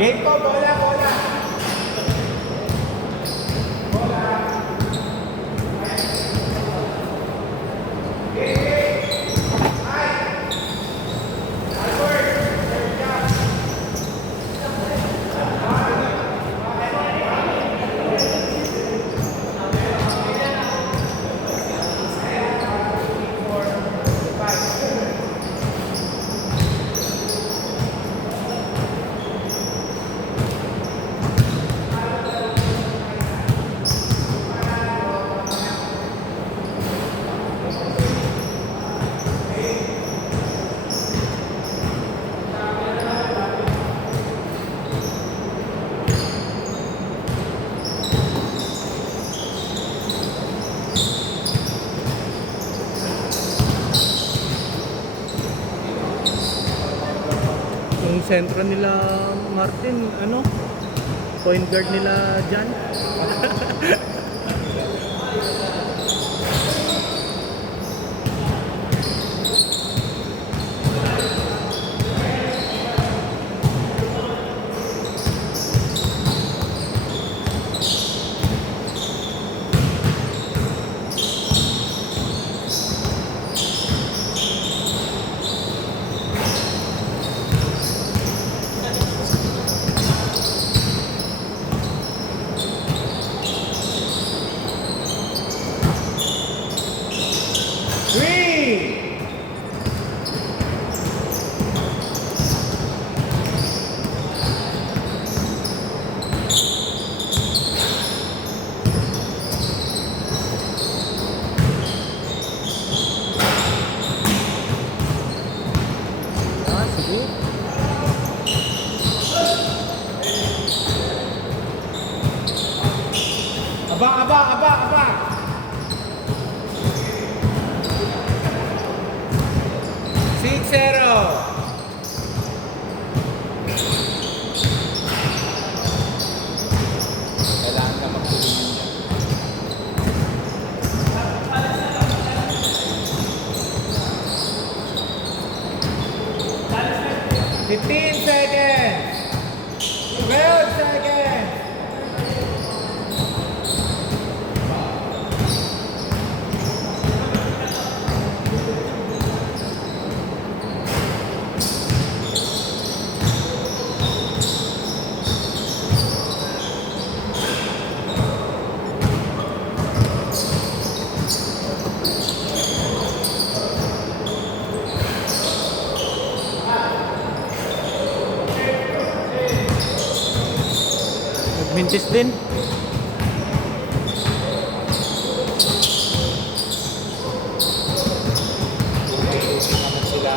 Game po, bola, bola. Yung sentro nila Martin, ano? Point guard nila dyan. Ah, sige. Aba, aba, aba, aba. Six, zero. Kailangan ka magtulungan dyan. 15 seconds. 12 seconds. Nagmintis din. Naman sila.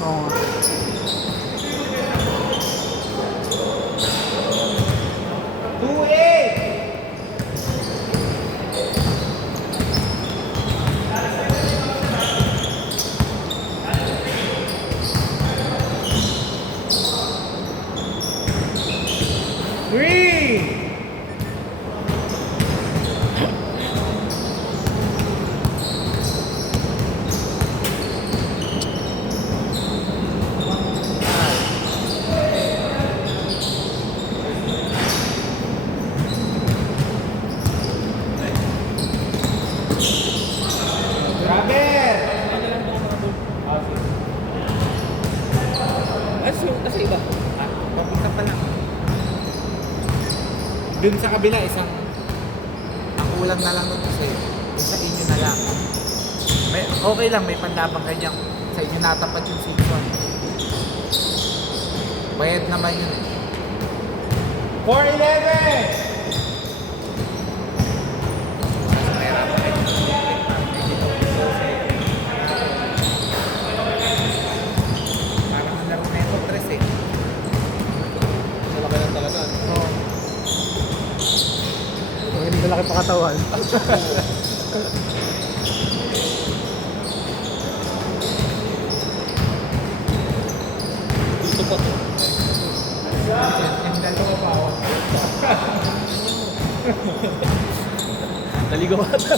Oo nga. Two, eight. Three. Grabe. Nasa iba. Papunta pa lang. Dun sa kabila, isang ang kulang na lang nun kasi sa inyo na lang. May, okay lang, may panlabang kanyang sa inyo natapat yung season. Bayad naman yun eh. 4-11! Parang ang laro na yung tres eh. Malaki lang talaga. Oo. Hindi malaki pa katawan. Dito pa to. Yung dalawa pa ako. Naligaw ata.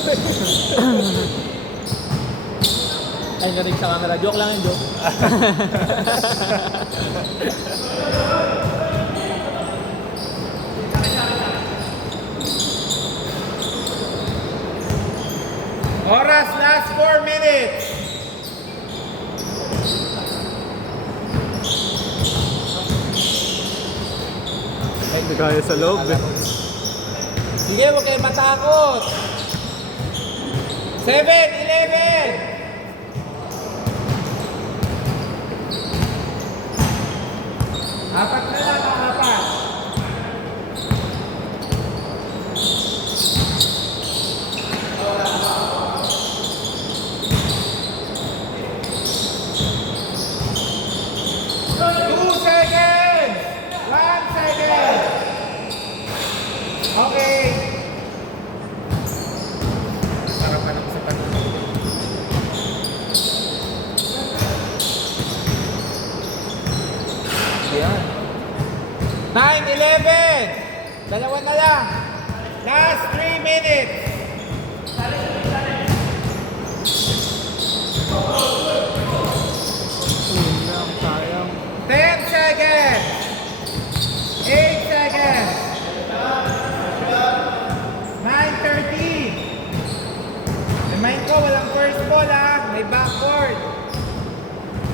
Ay, narinig sa camera. Joke lang yun, joke. Hindi kaya sa loob eh. Sige, huwag kayo matakot. 7, 11. Apat na lang, apat. Two seconds. 1 second. Okay. Sarapan ako sa tanong. Ayan. 9, 11. Dalawa na lang. Last 3 minutes. Sayang. 10 seconds. 8 seconds. 9:13. Remind ko, walang first ball ha. May backward.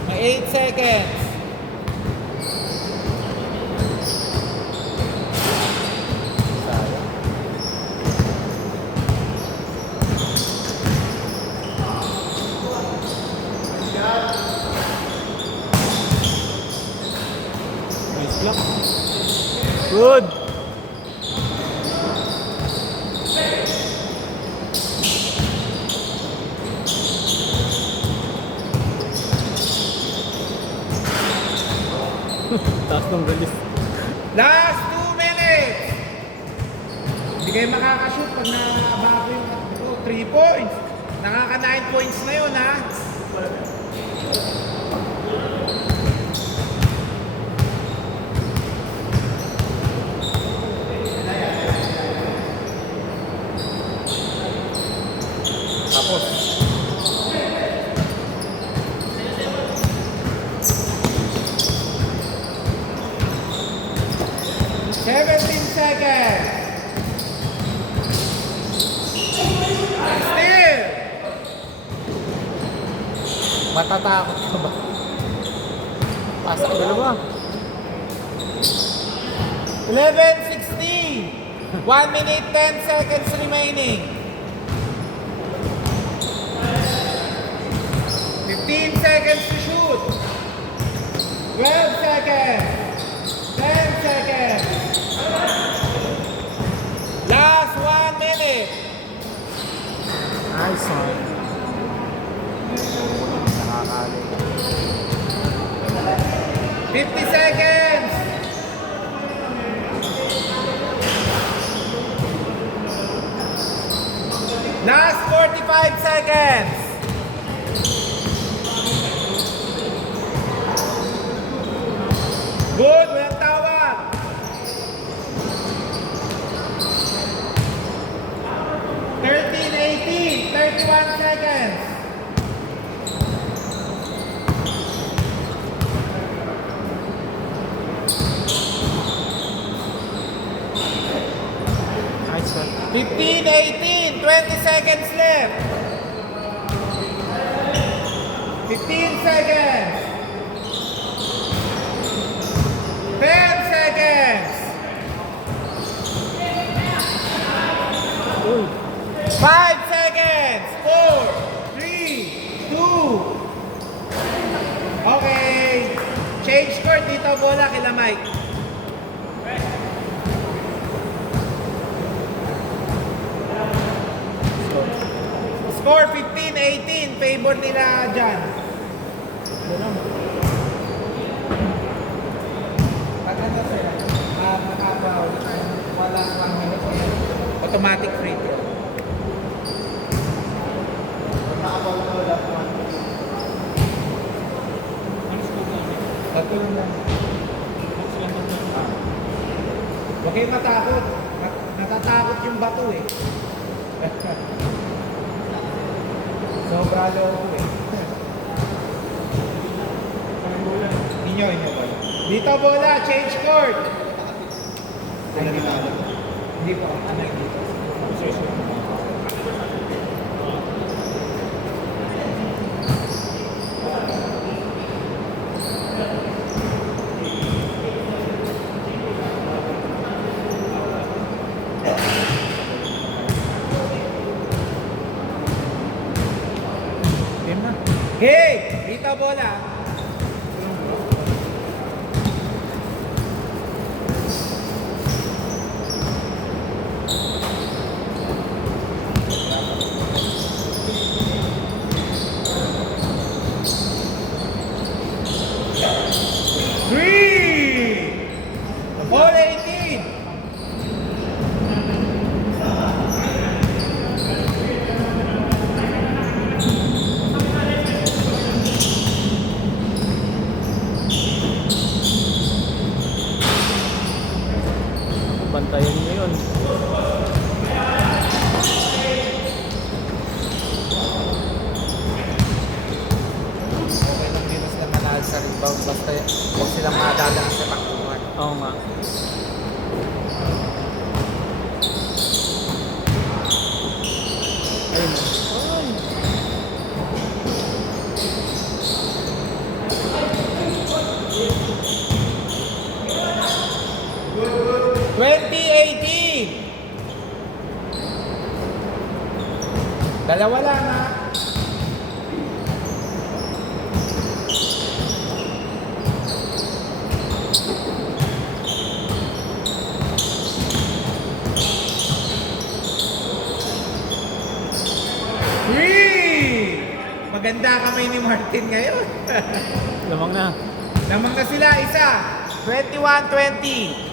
May 8 seconds. Nice block. Good. Taas ng release. Last 2 minutes. Hindi kayo makakashoot pag nabago yung 3 points. Nakaka 9 points na yun ha. Tapos. Seventeen seconds. Still. Matatakot ka ba? Pasok dalawa. 11:16. 1 minute 10 seconds remaining. 15 seconds to shoot. 12 seconds. 10 seconds. Last 1 minute. Nice one. Nakakali. 50 seconds. Last 45 seconds. Good, walang tawag. 13, 18, 31 seconds. Nice one. 15, 18, 20 seconds left. 15 seconds. 10 seconds. Uy. 5 seconds. 4, 3, 2. Okay. Change court dito bola kila Mike. Score 15-18. Favor nila dyan. Maganda sila. Nakabaw. Wala pang automatic free throw. Tatlo lang. Huwag kayo matakot. Natatakot yung bato eh. Sobra loko eh. Inyo bola. Dito bola, change court. Ay, dito. Hindi po, ano yung dito? bola. Three! All 18! Bantayan nyo yun. Okay lang din sila manalo sa rebound basta huwag silang madadaan sa takbuhan. Oo nga. Ayun. Ay. 2018! Dalawa lang ha. Three! Maganda kamay ni Martin ngayon. Lamang na. Lamang na sila, isa. 21-20.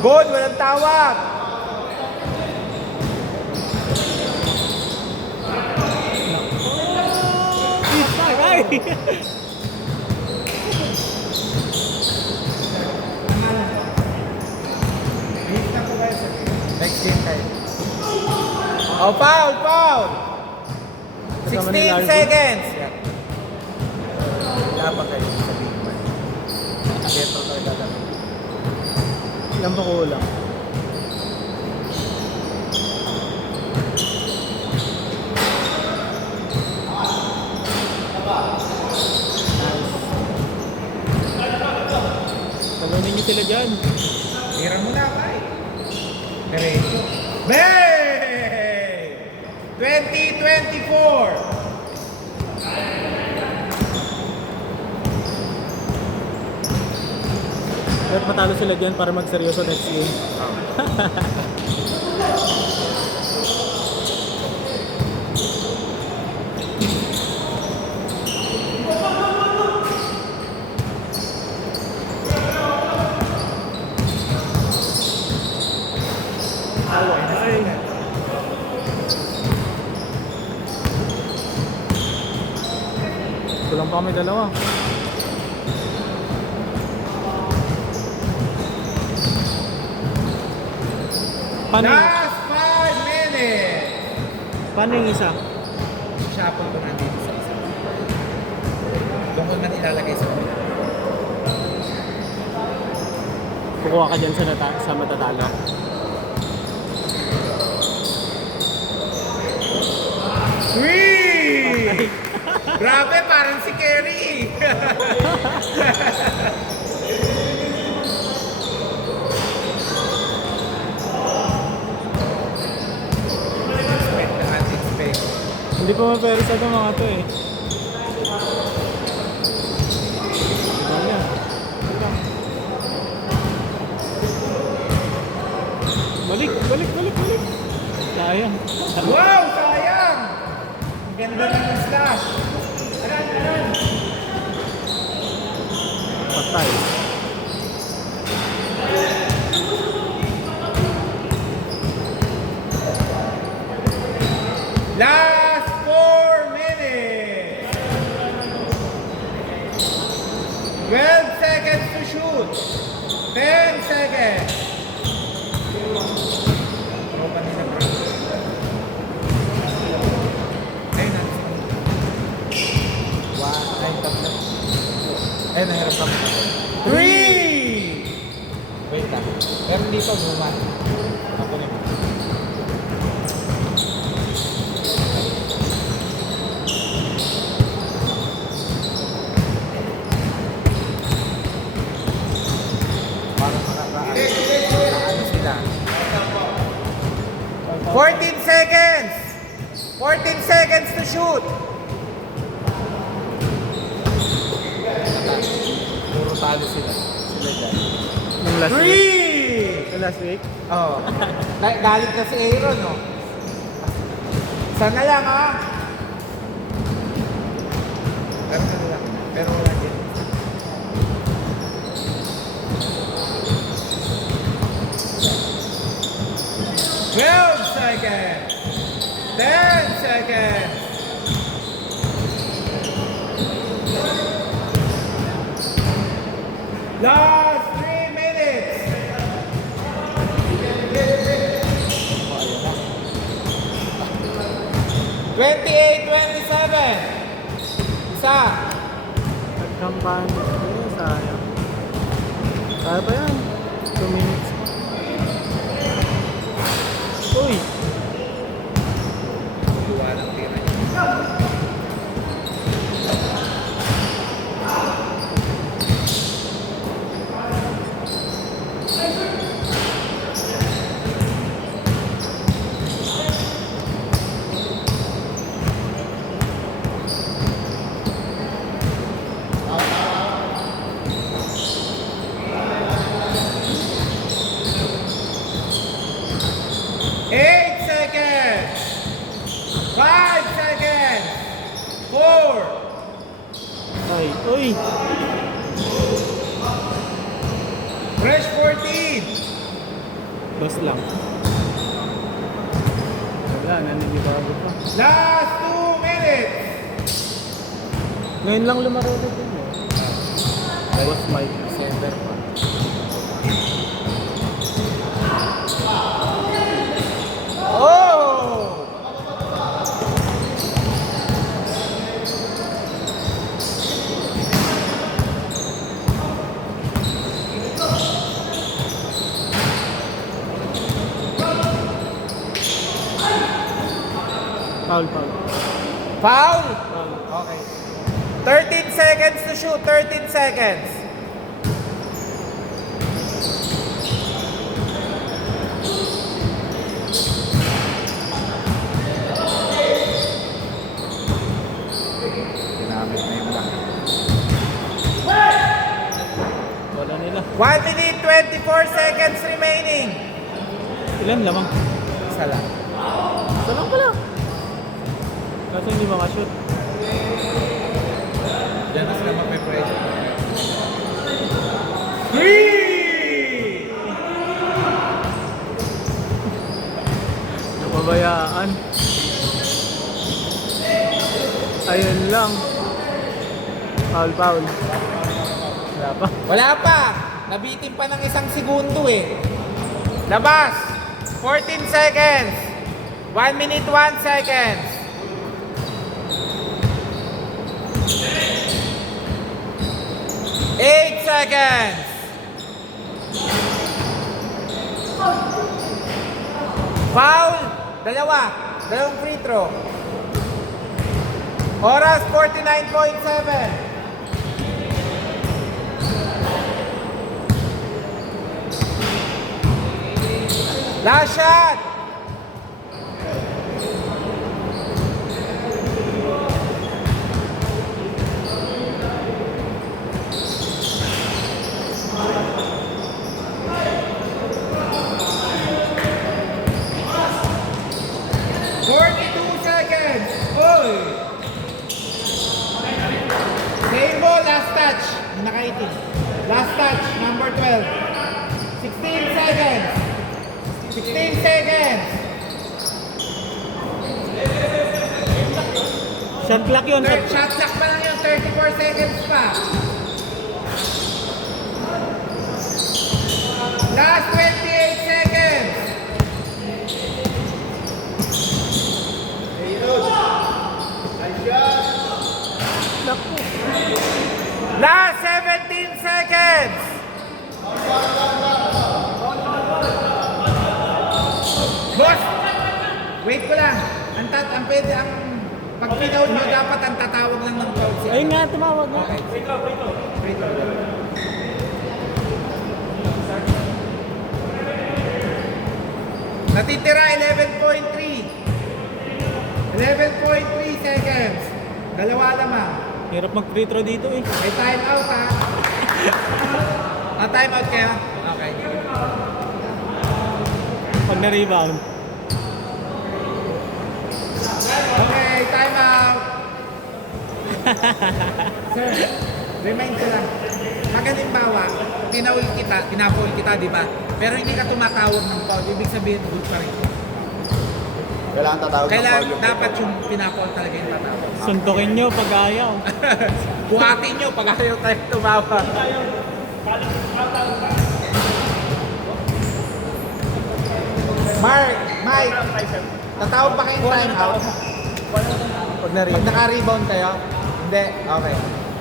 Good, walang tawag. Ay! Next game kayo. Oh, foul, foul. Kasama 16 ni Larry. seconds. Yeah. Wala pa kayo sa big man. Ito talaga lang. Ilan pa kulang? Talunin niyo sila dyan. Tira mo na, kay. Diretso. Hey! 2024! Dapat matalo sila dyan para magseryoso next game. Ay. Kulang pa kami dalawa. Paano yung, Last 5 minutes! paano yung isa? Shuffle ko na dito sa isa. Doon ko man ilalagay sa ulo. Kukuha ka dyan sa matatalo. Three! Grabe, parang si Kerry! Expect na natin, expect. Hindi pa mapersa ito mga to eh. Ayan. Balik, balik, balik, balik. Sayang. Wow, sayang! Ang ganda ng slash. Aran. Patay. Last 4 minutes. 12 seconds to shoot. 10 seconds. Open nila bro. Ayun na. Wow, ay tapos. Ayun, nahirap kami. 3! Wait lang. Pero hindi pa buman. Ako naman. Para ano sila. 14 Talo sila. Sila dyan. Nung last week. Three! Nung last week? Oo. Galit na si Aaron, no? Sana lang, ha? Pero na lang. Pero wala din. Twelve seconds! 10 seconds! Last 3 minutes! 28-27. Isa. Nagkampanya. Sayang. Kaya pa yan. 2 minutes. Uy! Gawa ng tira niya. Eight seconds. 5 seconds. 4. Ay! Uy! Fresh 14. Bas lang. Wala, naninibago pa. Last 2 minutes. Ngayon lang lumaro na din eh. Boss Mike. 7 pa. Oh! Foul, foul. Foul? Foul. Okay. 13 seconds to shoot. 13 seconds. Ginamit na yung lang. Wala nila. 1 minute 24 seconds remaining. Ilan lamang? Isa lang. Isa lang pala. Kaso hindi makashoot. Diyan na sila magpe-pressure. 3! Napabayaan. Ayun lang. Foul, foul. Wala pa. Wala pa! Nabitin pa ng 1 segundo eh. Labas! 14 seconds! 1 minute 1 seconds! 8 seconds! Foul! Dalawang free throw. Oras 49.7. Last shot! Last touch. Nakaitin. Last touch. Number 12. 16 seconds. 16 seconds. Shot clock yun. Third shot clock pa lang yun. 34 seconds pa. Last 28 seconds. Naku. Last 17 seconds. Boss, wait ko lang. Ang pwede, pag pinaw nyo, dapat ang tatawag lang ng foul siya. Ayun nga, tumawag nga. Okay. Free throw. Natitira 11.3. 11.3 seconds. Dalawa lamang. Hirap mag-free throw dito eh. May time out ha. Time out kayo? Okay. Pag na-rebound. Okay, time out. Sir, remind ko lang. Halimbawa, pinafoul kita, di ba? Pero hindi ka tumatawag ng foul, ibig sabihin, good pa rin. Kailangan tatawag ng Kailangan, foul yung dapat yung pinafoul talaga yung tatawag. Suntukin nyo pag ayaw. Buhatin nyo pag ayaw tayo tumawag. Mark, Mike, tatawag ba kayong time out? Pag Pag naka-rebound kayo? Hindi, okay.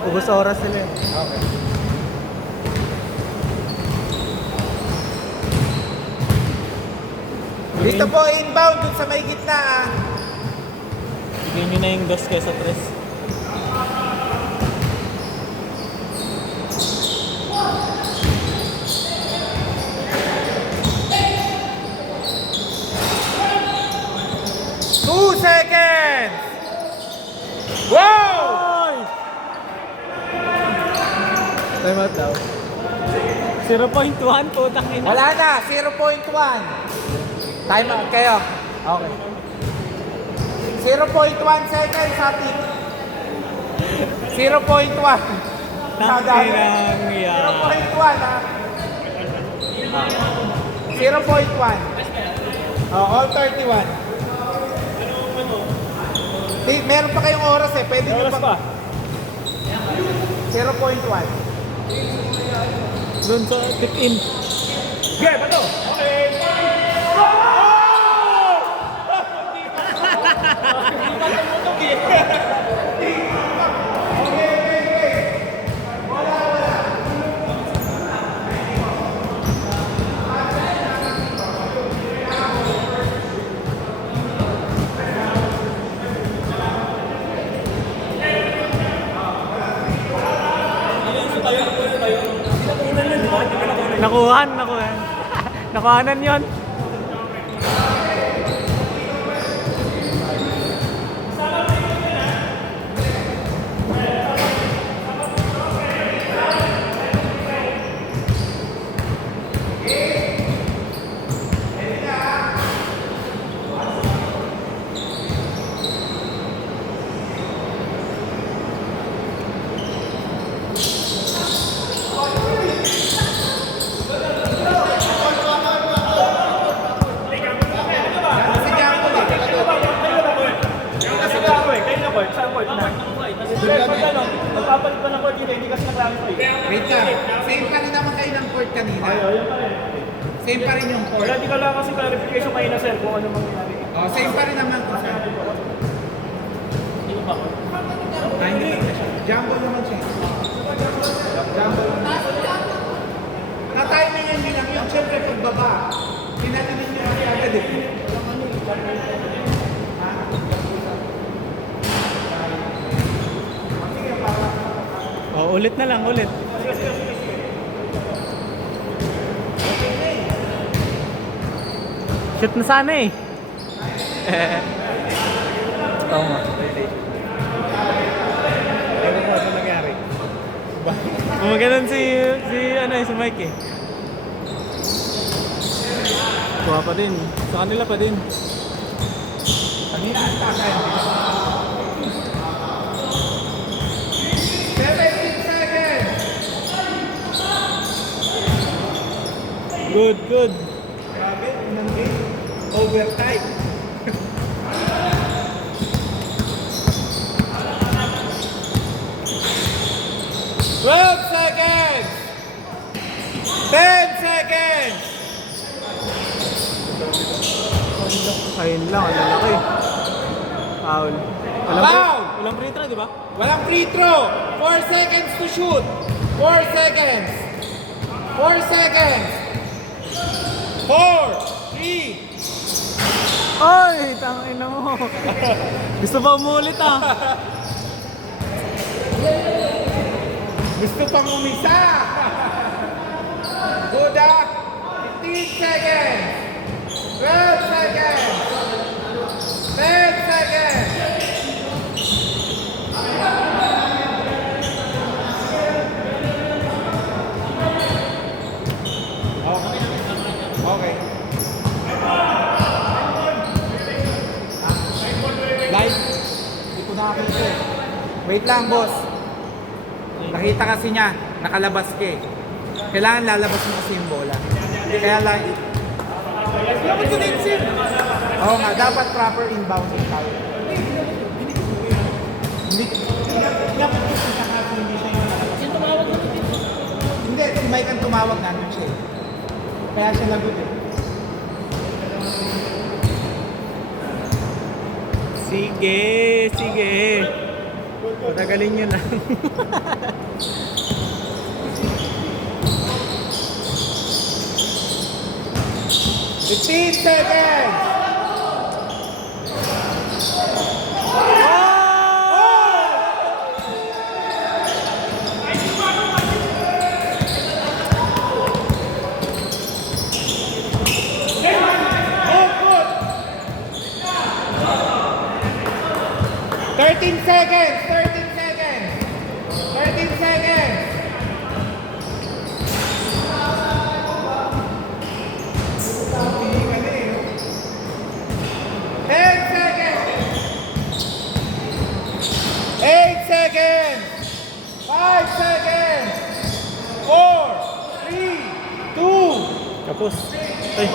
Ubus oras sila eh. Okay. Dito po, inbound dun sa may gitna ah. Bigyan nyo na yung dos kesa tres. Two seconds! Wow! Oy! Time out daw. 0.1 putang ina. Wala na, 0.1. Time out kayo. Okay. 0.1 seconds, Hati. 0.1. Tanginang yan. 0.1 ha. 0.1. Oh, all 31. Meron pa kayong oras eh. Pwede nyo pa. 0.1. Doon sa tip in. Okay, bato. Okay. Nakuhan. Nakuhanan yon. Magpapalit pa ng court dito, hindi kasi na-clarify. Wait ka. Same pa rin naman kayo ng court kanina. Ayun pa rin. Same pa rin yung court. Wala, di ka lang kasi clarification kayo na sir kung ano mangyayari. Oh, same pa rin naman kung saan. Hindi ko pa. Ah, hindi pa siya. Jumbo naman siya. Jumbo. Na-timing yun lang yun. Siyempre, pagbaba. Pinatinin nyo kasi agad eh. Oh, ulit na lang, ulit. Shoot na sana eh. Oo nga. Ewan ko ano nangyari. Gumaganon si Mike eh. Kuha pa din. Sa kanila pa din. Kanina ang takay. 17 seconds! Good, good. Grabe, unang game. Overtime. Twelve seconds! 10 seconds! Ayun lang, ang lalaki. Foul. Foul! Walang free throw, di ba? Walang free throw. 4 seconds to shoot. 4 seconds. 4 seconds. 4, 3. Ay, tangina mo. Gusto pa umulit ah. Gusto pang umisa. Buda. 15 seconds. 12 seconds. 10 seconds. Wait lang, boss. Nakita kasi niya, nakalabas ka eh. Kailangan lalabas mo kasi yung bola. Kaya lang, Dapat ko din, sir. oo nga, dapat proper inbounding tayo. Hindi, Yung tumawag na hindi, si Mike ang tumawag namin siya eh. Kaya siya lagot eh. Sige, sige. Patagalin nyo lang. 15 seconds! Thirteen seconds! 13 seconds! 13 seconds! Eight seconds! 5 seconds! 4, 3, 2, Tapos. Ay.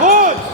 good!